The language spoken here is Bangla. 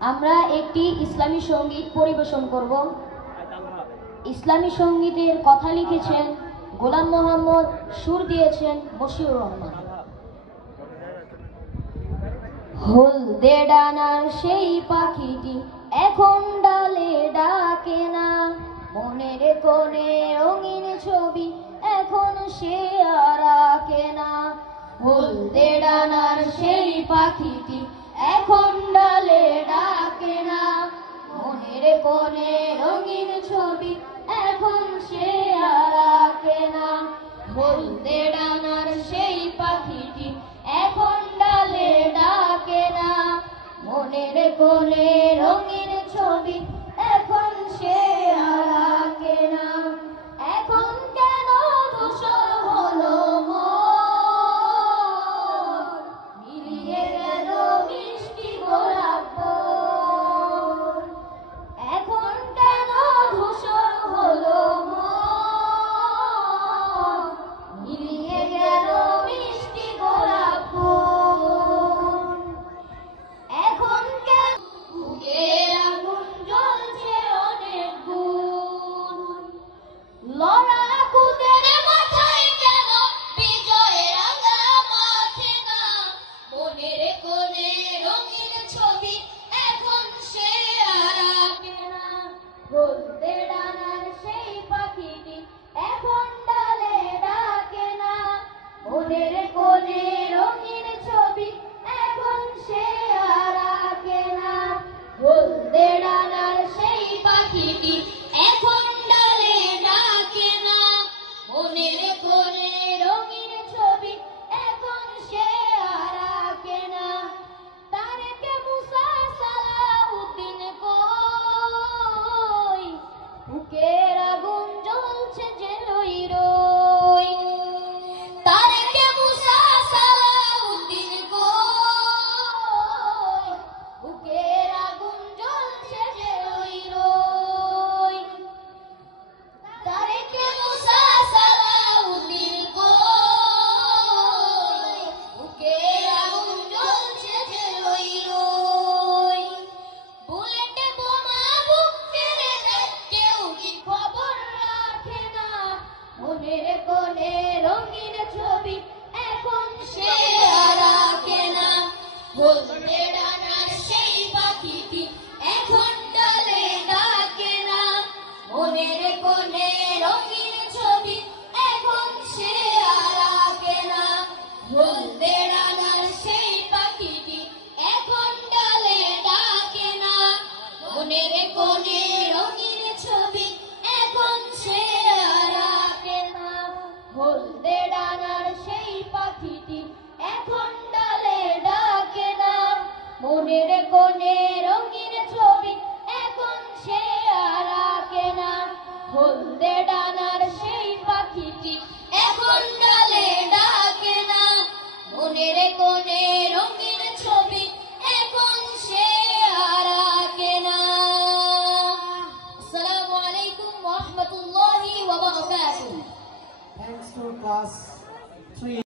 আমরা একটি ইসলামী সঙ্গীত পরিবেশন করব। ইসলামী সঙ্গীতের কথা লিখেছেন গোলাম মোহাম্মদ, সুর দিয়েছেন মশিউর রহমান। হলদে ডানার সেই পাখিটি এখন ডালে ডাকে না, মনের কোণে রঙিন ছবি এখন সে আর আঁকে না। হলদে ডানার সেই পাখিটি এখন ডালে ডাকে না, মনের কোণে রঙিন ছবি এখন সে আর আঁকে না। হলদে ডানার সেই পাখিটি এখন ডালে ডাকে না, মনের কোণে রঙিন ছবি এখন সে আর আঁকে না। এখন কেন ধূসর হলো মন, মিলিয়ে গেল মিষ্টি গোলাপ বন। এখন কেন ধূসর হলো মন, মিলিয়ে গেল মিষ্টি গোলাপ বন। এখন কেন বুকের আগুন জ্বলছে অনেক গুণ, লড়াকুদের মাথায় কেন বিজয়ের আশা মাথে না। মনের কোণে রঙিন ছবি এখন সে আর আঁকে না। হলদে ডানার সেই পাখিটি এখন ডালে ডাকে না, মনের কোণে রঙিন ছবি এখন সে আর আঁকে না। হলদে ডানার সেই পাখিটি এখন ডালে ডাকে না, মনের কোণে রঙিন ছবি এখন সে আর আঁকে না। তারেকে মুসা সালাউদ্দিন কই, বুকের আগুন জ্বলছে যে রই রই। তারেকে মুসা সালাউদ্দিন কই, বুকের আগুন জ্বলছে যে রই রই। তারেকে মুসা সালাউদ্দিন কই, বুকের আগুন জ্বলছে যে রই রই। বুলেটে বোমা বুক কেড়ে নেয়, কেউ কি খবর রাখে না। মনের কোণে রঙিন ছবি এখন সে আর আঁকে না। হলদে ডানার সেই পাখিটি এখন ডালে ডাকে না, মনের কোণে রঙিন ছবি এখন সে আর আঁকে না। হলদে ডানার সেই পাখিটি এখন ডালে ডাকে না, মনের কোণে রঙিন ছবি এখন সে আর আঁকে না। হলদে ডানার সেই পাখিটি এখন ডালে ডাকে না, মনের কোণে রঙিন ছবি এখন সে আর আঁকে না।